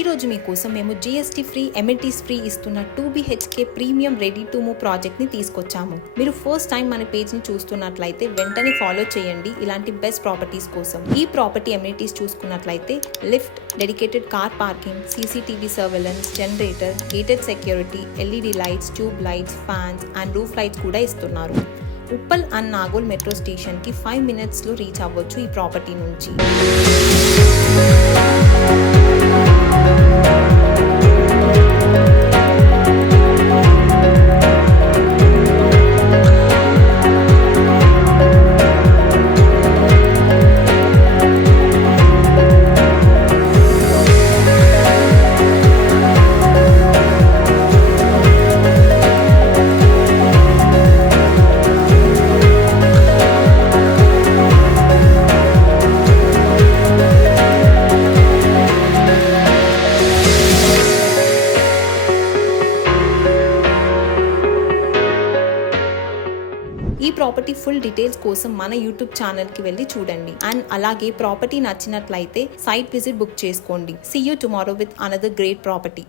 ఈ రోజు మీకోసం మేము జిఎస్టీ ఫ్రీ ఎమ్యూనిటీస్ ఫ్రీ ఇస్తున్న 2 BHK premium ready to move project ని తీసుకొచ్చాము. మీరు ఫస్ట్ టైం మన పేజ్ ని చూస్తున్నట్లయితే వెంటనే ఫాలో చేయండి ఇలాంటి బెస్ట్ ప్రాపర్టీస్ కోసం. ఈ ప్రాపర్టీ ఎమ్యూనిటీస్ చూసుకున్నట్లయితే lift, dedicated car parking, CCTV surveillance, generator, gated security, LED lights, tube lights, fans and roof lights కూడా ఇస్తున్నారు. ఉప్పల్ అండ్ నాగోల్ మెట్రో స్టేషన్ కి 5 minutes లో రీచ్ అవ్వచ్చు ఈ ప్రాపర్టీ నుంచి. ఈ ప్రాపర్టీ ఫుల్ డీటెయిల్స్ కోసం మన యూట్యూబ్ ఛానల్ కి వెళ్ళి చూడండి. అండ్ అలాగే ప్రాపర్టీ నచ్చినట్లయితే సైట్ విజిట్ బుక్ చేసుకోండి. See you tomorrow with another great property.